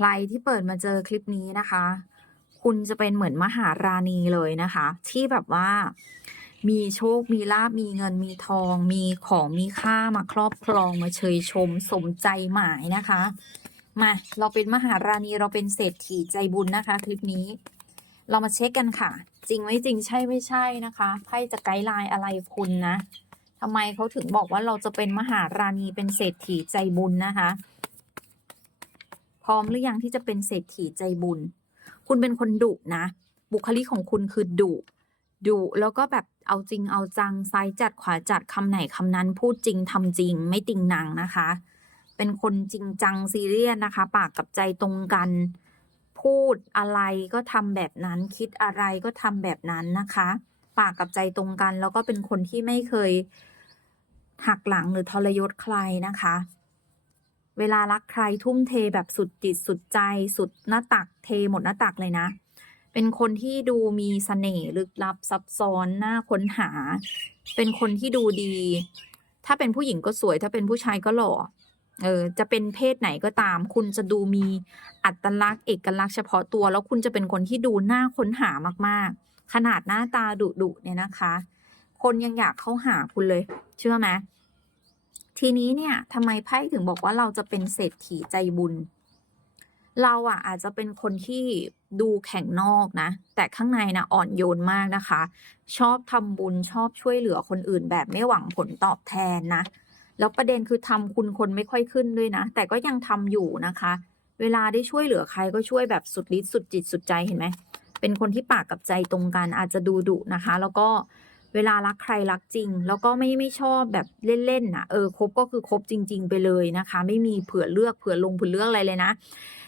ใครที่เปิดมาเจอคลิปนี้นะคะ คุณจะเป็นเหมือนมหาราณีเลยนะคะ ที่แบบว่ามีโชค มีลาบ มีเงิน มีทอง มีของ มีค่ามาครอบครอง มาเชยชม สมใจหมายนะคะ มา เราเป็นมหาราณีเราเป็นเศรษฐีใจบุญนะคะ คลิปนี้ เรามาเช็คกันค่ะ จริงไม่จริงใช่ไม่ใช่นะคะไพ่จะไกด์ไลน์อะไรคุณนะทำไมเขาถึงบอกว่าเราจะเป็นมหาราณีเป็นเศรษฐีใจบุญนะคะ ร้อมหรือยังที่จะเป็นเศรษฐีใจบุญ คุณเป็นคนดุนะ บุคลิกของคุณคือดุดุแล้วก็แบบเอาจริงเอาจังซ้ายจัดขวาจัดคำไหนคำนั้นพูดจริงทำจริงไม่ติงนังนะคะ เป็นคนจริงจังซีเรียสนะคะ ปากกับใจตรงกัน พูดอะไรก็ทำแบบนั้น คิดอะไรก็ทำแบบนั้นนะคะ ปากกับใจตรงกัน แล้วก็เป็นคนที่ไม่เคยหักหลังหรือทรยศใครนะคะ เวลารักใครทุ่มเทแบบสุดจิตสุดใจ สุดหน้าตักเทหมดหน้าตักเลยนะ เป็นคนที่ดูมีเสน่ห์ลึกลับซับซ้อนน่าค้นหา เป็นคนที่ดูดี ถ้าเป็นผู้หญิงก็สวย ถ้าเป็นผู้ชายก็หล่อเออจะเป็นเพศไหนก็ตาม คุณจะดูมีอัตลักษณ์เอกลักษณ์เฉพาะตัว แล้วคุณจะเป็นคนที่ดูน่าค้นหามากๆ ขนาดหน้าตาดุดุเนี่ยนะคะ คนยังอยากเข้าหาคุณเลย เชื่อไหม ทีนี้เนี่ยทำไมไพ่ถึงบอกว่าเราจะเป็นเศรษฐีใจบุญ เราอะอาจจะเป็นคนที่ดูแข็งนอกนะ แต่ข้างในนะอ่อนโยนมากนะคะ ชอบทำบุญชอบช่วยเหลือคนอื่นแบบไม่หวังผลตอบแทนนะ แล้วประเด็นคือทำคุณคนไม่ค่อยขึ้นด้วยนะ แต่ก็ยังทำอยู่นะคะ เวลาได้ช่วยเหลือใครก็ช่วยแบบสุดฤทธิ์สุดจิตสุดใจเห็นไหมเป็นคนที่ปากกับใจตรงกันอาจจะดูดุนะคะ แล้วก็ เวลารักใครรักจริง แล้วก็ไม่ไม่ชอบแบบเล่นๆนะเออคบก็คือคบจริง ๆ ไปเลยนะคะ ไม่มีเผื่อเลือกเผื่อลงเผื่อเลือกอะไรเลยนะ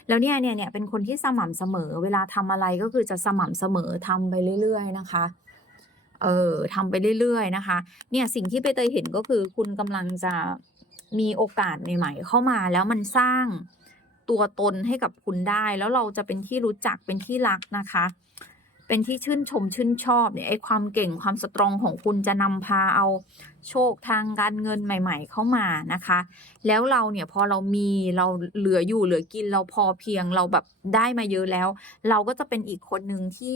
แล้วเนี่ยเนี่ยเนี่ยเป็นคนที่สม่ำเสมอ เวลาทำอะไรก็คือจะสม่ำเสมอทำไปเรื่อย ๆ นะคะเออทำไปเรื่อย ๆ นะคะ เนี่ยสิ่งที่ใบเตยเห็นก็คือคุณกำลังจะมีโอกาสใหม่ ๆ เข้ามาแล้วมันสร้างตัวตนให้กับคุณได้ แล้วเราจะเป็นที่รู้จักเป็นที่รักนะคะ เป็นที่ชื่นชมชื่นชอบเนี่ยไอ้ความเก่งความสตรองของคุณจะนำพาเอาโชคทางการเงินใหม่ ๆ เข้ามานะคะ แล้วเราเนี่ยพอเรามีเราเหลืออยู่เหลือกินเราพอเพียงเราแบบได้มาเยอะแล้ว เราก็จะเป็นอีกคนหนึ่งที่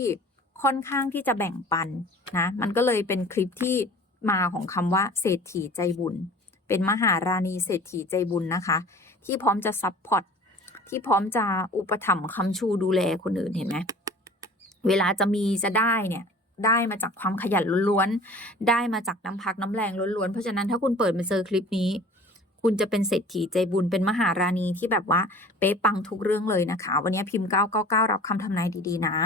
ค่อนข้างที่จะแบ่งปันนะมันก็เลยเป็นคลิปที่มาของคำว่าเศรษฐีใจบุญ เป็นมหาราณีเศรษฐีใจบุญนะคะ ที่พร้อมจะซัพพอร์ตที่พร้อมจะอุปถัมภ์คำชูดูแลคนอื่นเห็นไหม เวลาจะมีจะได้เนี่ยได้มาจากความขยันล้วนๆ ได้มาจากน้ำพักน้ำแรงล้วนๆ เพราะฉะนั้นถ้าคุณเปิดมาเจอคลิปนี้ คุณจะเป็นเศรษฐีใจบุญเป็นมหาราณีที่แบบว่าเป๊ะปังทุกเรื่องเลยนะคะ วันนี้พิมพ์ 999 รับคำทำนายดีๆ นะ